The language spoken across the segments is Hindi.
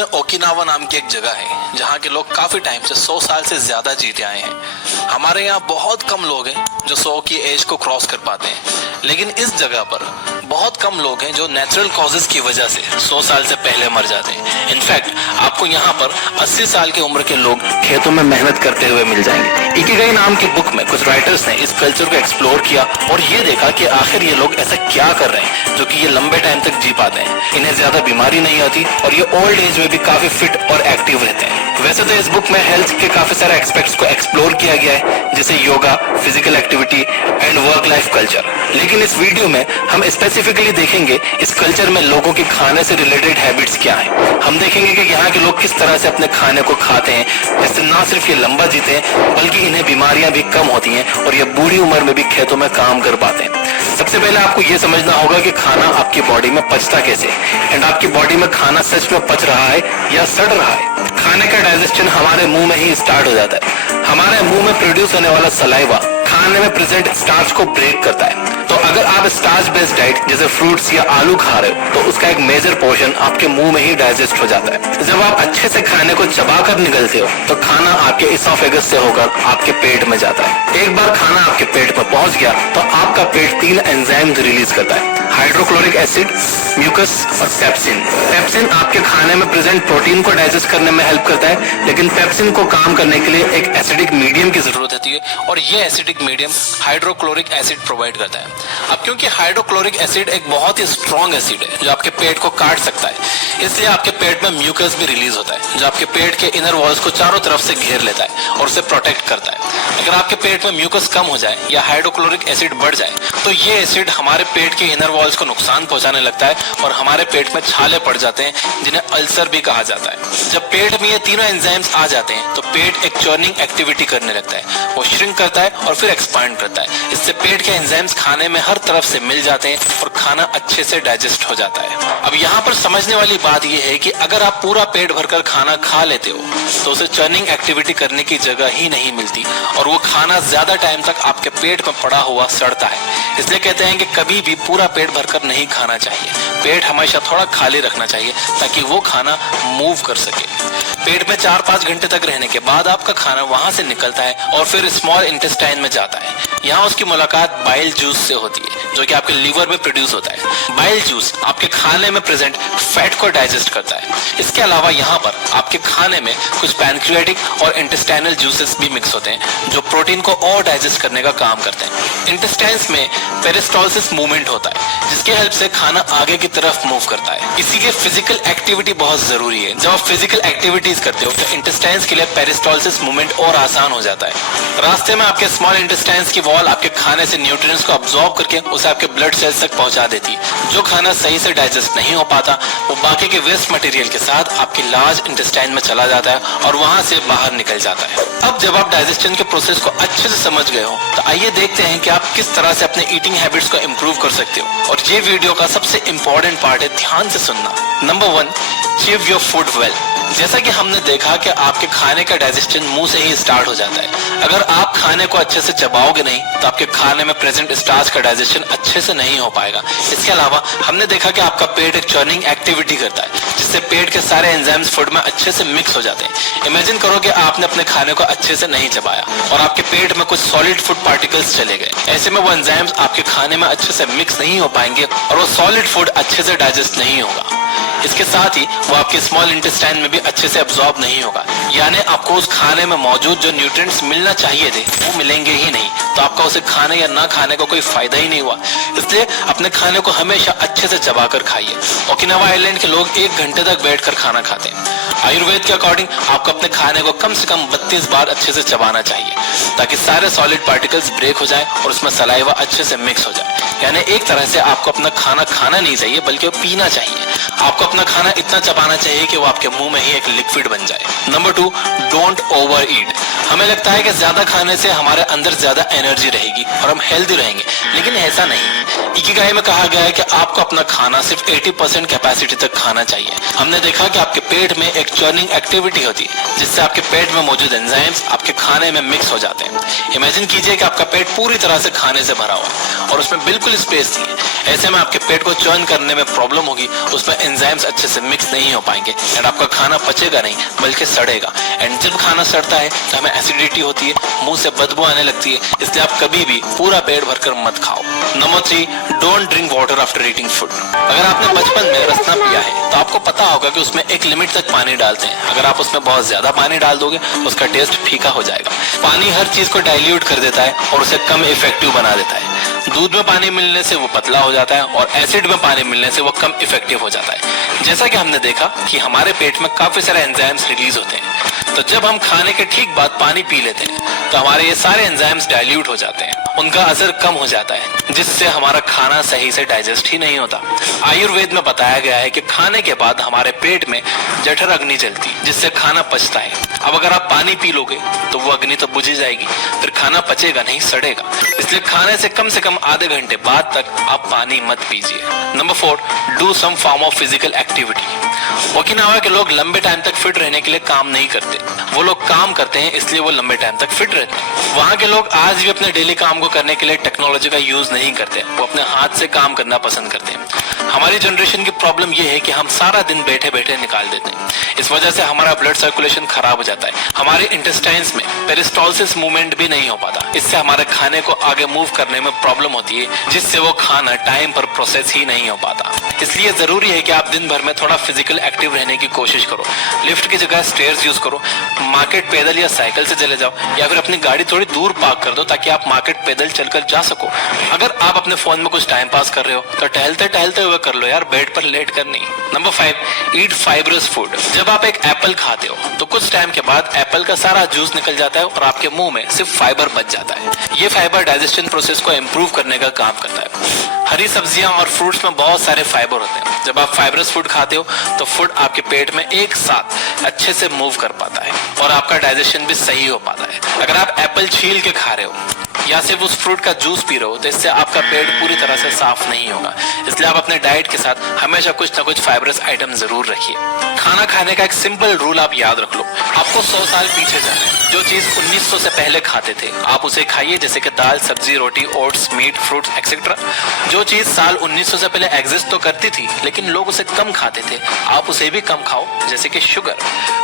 में ओकिनावा नाम की एक जगह है जहाँ के लोग काफी टाइम से 100 साल से ज्यादा जीते आए हैं। हमारे यहाँ बहुत कम लोग हैं जो 100 की एज को क्रॉस कर पाते हैं, लेकिन इस जगह पर बहुत कम लोग हैं जो नेचुरल कॉजेज की वजह से 100 साल से पहले मर जाते हैं। इनफैक्ट आपको यहाँ पर 80 साल की उम्र के लोग खेतों में मेहनत करते हुए मिल जाएंगे। इकिगाई नाम की बुक में कुछ राइटर्स ने इस कल्चर को एक्सप्लोर किया और ये देखा कि आखिर ये लोग ऐसा क्या कर रहे हैं जो कि ये लंबे टाइम तक जी पाते हैं, इन्हें ज्यादा बीमारी नहीं आती और ये ओल्ड एज में भी काफी फिट और एक्टिव रहते हैं। वैसे तो इस बुक में हेल्थ के काफी सारे एस्पेक्ट्स को एक्सप्लोर किया गया है, जैसे yoga, physical activity and work life culture, लेकिन इस वीडियो में हम स्पेसिफिकली देखेंगे इस कल्चर में लोगों के खाने से रिलेटेड हैबिट्स क्या हैं। हम देखेंगे कि यहाँ के लोग किस तरह से अपने खाने को खाते हैं, जिससे ना सिर्फ ये लंबा जीते हैं बल्कि इन्हें बीमारियां भी कम होती हैं और ये बूढ़ी उम्र में भी खेतों में काम कर पाते हैं। सबसे पहले आपको ये समझना होगा कि खाना आपकी बॉडी में पचता कैसे एंड आपकी बॉडी में खाना सच में पच रहा है या सड़ रहा है। खाने का डाइजेशन हमारे मुंह में ही स्टार्ट हो जाता है। हमारे मुंह में प्रोड्यूस होने वाला सलाइवा खाने में प्रेजेंट स्टार्च को ब्रेक करता है। तो अगर आप स्टार्च बेस्ड डाइट जैसे फ्रूट्स या आलू खा रहे हो तो उसका एक मेजर पोर्शन आपके मुंह में ही डाइजेस्ट हो जाता है। जब आप अच्छे से खाने को चबाकर निगलते हो तो खाना आपके इसोफेगस से होकर आपके पेट में जाता है। एक बार खाना आपके पेट में पहुंच गया तो आपका पेट 3 एंजाइम रिलीज करता है, हाइड्रोक्लोरिक एसिड, म्यूकस और पेप्सिन। पेप्सिन आपके खाने में प्रेजेंट प्रोटीन को डाइजेस्ट करने में हेल्प करता है, लेकिन पेप्सिन को काम करने के लिए एक एसिडिक मीडियम की जरूरत होती है और ये acidic medium hydrochloric acid provide करता है। अब क्योंकि हाइड्रोक्लोरिक एसिड एक बहुत ही स्ट्रॉन्ग एसिड है जो आपके पेट को काट सकता है, इसलिए आपके पेट में म्यूकस भी रिलीज होता है जो आपके पेट के इनर वॉल्स को चारों तरफ से घेर लेता है और उसे प्रोटेक्ट करता है। अगर आपके पेट में म्यूकस कम हो जाए या हाइड्रोक्लोरिक एसिड बढ़ जाए तो ये एसिड हमारे पेट के इनर वॉल्स को नुकसान पहुंचाने लगता है और हमारे पेट में छाले पड़ जाते हैं जिन्हें अल्सर भी कहा जाता है। जब पेट में ये तीनों एंजाइम्स आ जाते हैं तो पेट एक चर्निंग एक्टिविटी करने लगता है, वो श्रिंक करता है और फिर एक्सपांड करता है। इससे पेट के एंजाइम्स खाने में हर तरफ से मिल जाते हैं और खाना अच्छे से डाइजेस्ट हो जाता है। अब यहाँ पर समझने वाली बात यह है कि अगर आप पूरा पेट भरकर खाना खा लेते हो तो उसे चर्निंग एक्टिविटी करने की जगह ही नहीं मिलती और वो खाना ज्यादा टाइम तक आपके पेट में पड़ा हुआ सड़ता है। इसलिए कहते हैं कि कभी भी पूरा पेट भरकर नहीं खाना चाहिए, पेट हमेशा थोड़ा खाली रखना चाहिए ताकि वो खाना मूव कर सके। पेट में 4-5 घंटे तक रहने के बाद आपका खाना वहां से निकलता है और फिर स्मॉल इंटेस्टाइन में जाता है। यहाँ उसकी मुलाकात बाइल जूस से होती है जो कि आपके लीवर में प्रोड्यूस होता है। बाइल जूस आपके खाने में प्रेजेंट फैट को डाइजेस्ट करता है। इसके अलावा यहाँ पर आपके खाने में कुछ पैनक्रियाटिक और इंटेस्टाइनल जूसेस भी मिक्स होते हैं जो प्रोटीन को और डाइजेस्ट करने का काम करते हैं। इंटेस्टाइन्स में पेरिस्टोलिसिस मूवमेंट होता है जिसकी हेल्प से खाना आगे की तरफ मूव करता है। इसीलिए फिजिकल एक्टिविटी बहुत जरूरी है। जब आप फिजिकल एक्टिविटीज करते हो तो इंटेस्टाइन्स के लिए पेरिस्टोलिसिस मूवमेंट और आसान हो जाता है। रास्ते में आपके स्मॉल इंटेस्टाइन्स की वॉल आपके खाने से न्यूट्रिएंट्स को अब्सॉर्ब करके उसे आपके ब्लड सेल्स तक पहुंचा देती है। जो खाना सही से डाइजेस्ट नहीं हो पाता वो बाकी के वेस्ट मटेरियल के साथ आपके लार्ज इंटेस्टाइन में चला जाता है और वहां से बाहर निकल जाता है। अब जब आप डाइजेशन के प्रोसेस को अच्छे से समझ गए हो तो आइए देखते हैं कि आप किस तरह से अपने ईटिंग हैबिट्स को इम्प्रूव कर सकते हो। और ये वीडियो का सबसे इंपॉर्टेंट पार्ट है, ध्यान से सुनना। Number 1, chew your food well. जैसा कि हमने देखा कि आपके खाने का डाइजेशन मुंह से ही स्टार्ट हो जाता है। अगर आप खाने को अच्छे से चबाओगे नहीं तो आपके खाने में प्रेजेंट स्टार्च का डाइजेशन अच्छे से नहीं हो पाएगा। इसके अलावा हमने देखा कि आपका पेट एक चर्निंग एक्टिविटी करता है जिससे पेट के सारे एंजाइम्स फूड में अच्छे से मिक्स हो जाते हैं। इमेजिन करो कि आपने अपने खाने को अच्छे से नहीं चबाया और आपके पेट में कुछ सॉलिड फूड पार्टिकल्स चले गए। ऐसे में वो एंजाइम्स आपके खाने में अच्छे से मिक्स नहीं हो पाएंगे और वो सॉलिड फूड अच्छे से डाइजेस्ट नहीं होगा। इसके साथ ही वो आपके स्मॉल इंटेस्टाइन में भी अच्छे से अब्सॉर्ब नहीं होगा, यानी आपको उस खाने में मौजूद जो न्यूट्रिएंट्स मिलना चाहिए थे वो मिलेंगे ही नहीं। तो आपका उसे खाने या ना खाने का कोई फायदा ही नहीं हुआ। इसलिए अपने खाने को हमेशा अच्छे से चबाकर खाइए। ओकिनावा आइलैंड के लोग 1 घंटे तक बैठकर खाना खाते हैं। आयुर्वेद के अकॉर्डिंग आपको अपने खाने को कम से कम 32 बार अच्छे से चबाना चाहिए ताकि सारे सॉलिड पार्टिकल्स ब्रेक हो जाए और उसमें सलाइवा अच्छे से मिक्स हो जाए। यानी एक तरह से आपको अपना खाना खाना नहीं चाहिए बल्कि पीना चाहिए। आपको अपना खाना इतना चबाना चाहिए कि वो आपके मुंह में ही एक लिक्विड बन जाए। नंबर 2, डोंट ओवर ईट। हमें लगता है कि ज्यादा खाने से हमारे अंदर ज्यादा एनर्जी रहेगी और हम हेल्दी रहेंगे, लेकिन ऐसा नहीं। इकिगाई में कहा गया है कि आपको अपना खाना सिर्फ 80% कैपेसिटी तक खाना चाहिए। हमने देखा कि आपके पेट में एक चर्निंग एक्टिविटी होती है जिससे आपके पेट में मौजूद एंजाइम्स आपके खाने में मिक्स हो जाते हैं। इमेजिन कीजिए कि आपका पेट पूरी तरह से खाने से भरा हुआ है और उसमें बिल्कुल स्पेस नहीं है। ऐसे में आपके पेट को चर्न करने में प्रॉब्लम होगी, उसमें एंजाइम्स अच्छे से मिक्स नहीं हो पाएंगे एंड आपका खाना पचेगा नहीं बल्कि सड़ेगा। एंड जब खाना सड़ता है तो हमें एसिडिटी होती है, मुंह से बदबू आने लगती है, इसलिए आप कभी भी पूरा पेट भरकर मत खाओ। Number 3, don't drink water after eating food. अगर आपने बचपन में रसना पिया है तो आपको पता होगा कि उसमें एक लिमिट तक पानी डालते हैं। अगर आप उसमें बहुत ज्यादा पानी डाल दोगे उसका टेस्ट फीका हो जाएगा। पानी हर चीज को डाइल्यूट कर देता है और उसे कम इफेक्टिव बना देता है। दूध में पानी मिलने से वो पतला हो जाता है और एसिड में पानी मिलने से वो कम इफेक्टिव हो जाता है। जैसा कि हमने देखा कि हमारे पेट में काफी सारे एंजाइम्स रिलीज होते हैं, तो जब हम खाने के ठीक बाद पानी पी लेते हैं तो हमारे ये सारे एंजाइम्स डाइल्यूट हो जाते हैं, उनका असर कम हो जाता है, जिससे हमारा खाना सही से डाइजेस्ट ही नहीं होता। आयुर्वेद में बताया गया है कि खाने के बाद हमारे पेट में जठर अग्नि जलती, जिससे खाना पचता है। अब अगर आप पानी पी लोगे तो वो अग्नि तो बुझ जाएगी, फिर खाना पचेगा नहीं, सड़ेगा। इसलिए खाने से कम आधे घंटे बाद तक आप पानी मत पीजिए। Number 4, do some form of physical activity. Okinawa के लोग लंबे टाइम तक फिट रहने के लिए काम नहीं करते, वो लोग काम करते हैं इसलिए वो लंबे टाइम तक फिट रहते हैं। वहाँ के लोग आज भी अपने डेली काम को करने के लिए टेक्नोलॉजी का यूज नहीं करते, वो अपने हाथ से काम करना पसंद करते हैं। हमारी जनरेशन की प्रॉब्लम ये है कि हम सारा दिन बैठे बैठे निकाल देते हैं, इस वजह से हमारा ब्लड सर्कुलेशन खराब हो जाता है, हमारे इंटेस्टाइन्स में पेरिस्टोलिसिस मूवमेंट भी नहीं हो पाता। इससे हमारे खाने को आगे मूव करने में प्रॉब्लम होती है, जिससे वो खाना टाइम पर प्रोसेस ही नहीं हो पाता। इसलिए जरूरी है कि आप दिन भर में थोड़ा फिजिकल एक्टिव रहने की कोशिश करो। लिफ्ट की जगह स्टेयर्स यूज करो, मार्केट पैदल या साइकिल से चले जाओ, या फिर अपनी गाड़ी थोड़ी दूर पार्क कर दो ताकि आप मार्केट पैदल चलकर जा सको। अगर आप अपने फोन में कुछ टाइम पास कर रहे हो तो टहलते टहलते हुए कर लो यार, बेड पर लेट कर नहीं। नंबर 5, ईट फाइब्रस फूड। जब आप एक एप्पल खाते हो तो कुछ टाइम के बाद एप्पल का सारा जूस निकल जाता है और आपके मुंह में सिर्फ फाइबर बच जाता है। ये फाइबर डाइजेशन प्रोसेस को इम्प्रूव करने का काम करता है। हरी सब्जियां और फ्रूट्स में बहुत सारे फाइबर होते हैं। जब आप फाइबरस फूड खाते हो तो फूड आपके पेट में एक साथ अच्छे से मूव कर पाता है और आपका डाइजेशन भी सही हो पाता है। अगर आप एप्पल छील के खा रहे हो या सिर्फ उस फ्रूट का जूस पी रहे हो तो इससे आपका पेट पूरी तरह से साफ नहीं होगा। इसलिए आप अपने डाइट के साथ हमेशा कुछ ना कुछ फाइबरस आइटम जरूर रखिए। खाना खाने का एक सिंपल रूल आप याद रख लो, आपको 100 साल पीछे जाना है। जो चीज 1900 से पहले खाते थे आप उसे खाइए, जैसे कि दाल, सब्जी, रोटी, ओट्स, मीट, फ्रूट्स एक्सेट्रा। जो चीज साल 1900 से पहले एग्जिस्ट तो करती थी लेकिन लोग उसे कम खाते थे, आप उसे भी कम खाओ, जैसे कि शुगर।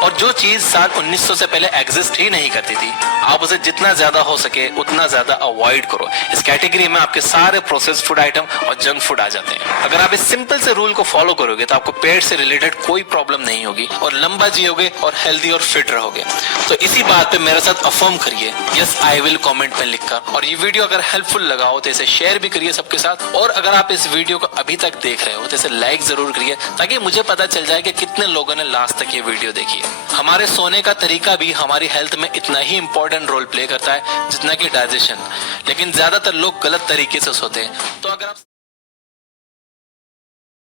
और जो चीज साल 1900 से पहले एग्जिस्ट ही नहीं करती थी आप उसे जितना ज्यादा हो सके उतना ज्यादा अवॉइड करो। इस कैटेगरी में आपके सारे प्रोसेस्ड फूड आइटम और जंक फूड आ जाते हैं। अगर आप इस सिंपल से रूल को फॉलो करोगे तो आपको पेट से रिलेटेड कोई प्रॉब्लम नहीं होगी और लंबा जियोगे और हेल्दी और फिट रहोगे। तो इसी बात पे मेरे साथ अफर्म करिए यस आई विल कमेंट में लिखकर। और ये वीडियो अगर हेल्पफुल लगा हो तो इसे शेयर भी करिए सबके साथ। और अगर आप इस वीडियो को अभी तक देख रहे हो तो इसे लाइक जरूर करिए ताकि मुझे पता चल जाए कि कितने लोगों ने लास्ट तक ये वीडियो देखी है। हमारे सोने का तरीका भी हमारी हेल्थ में इतना ही इंपॉर्टेंट रोल प्ले करता है जितना कि डाइजेशन, लेकिन ज्यादातर लोग गलत तरीके से सोते हैं। तो अगर आप